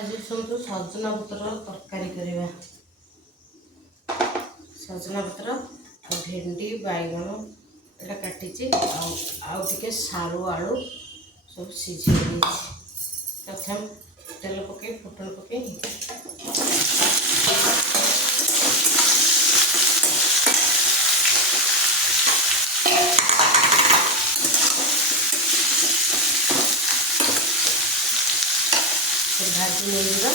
आज शुणु सजना पत्र तरकारी करवा। सजना पत्र भेंडी बैगण एटा काटी आउे सारू आलू सब सीझे प्रथम तेल पकई फुटन पकई भाजी नहीं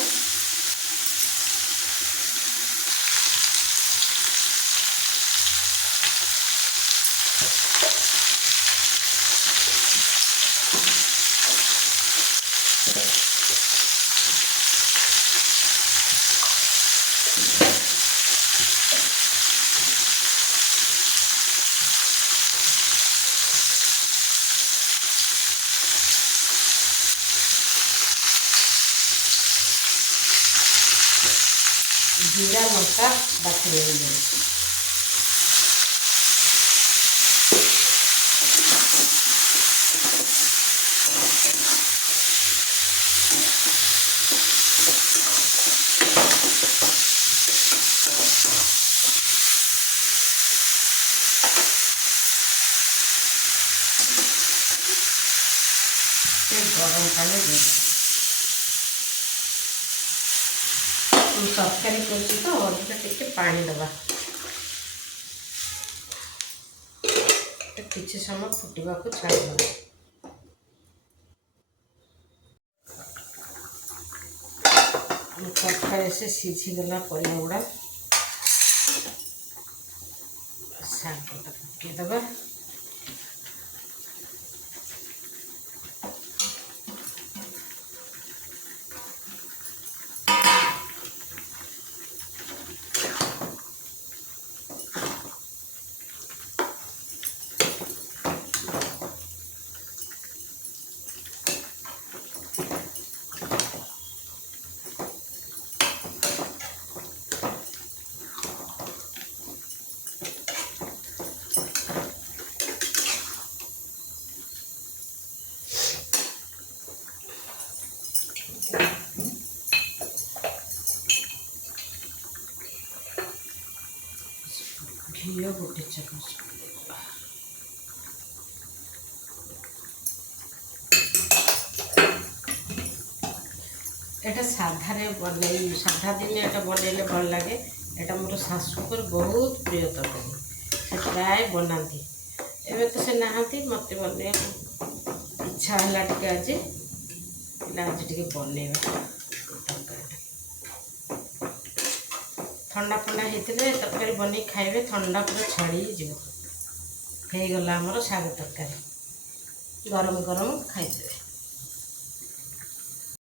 जीरा लंका बाटी गरम पानी दे तरकारी कर तो अधिक टे पानी दबा किसी समय फुटवा को छाड़ तरकारी से सीझीगला परिया गुड़ा शाग पकईदबा घी गोटे चामच एटा साधारे बन साधा दिन एटा बनइले भल लगे। एटा मोर शाशुकर बहुत प्रिय तरकारी से प्राय बनाती एवं तो से नहांती मत बन इच्छा है टे आज आज टे बनइबा तरकारी ठंडा फंडा होते तरकारी बन खाइबे ठंडा पूरा छड़ी हो गला आमर साग तरकारी गरम गरम खाइदेवे।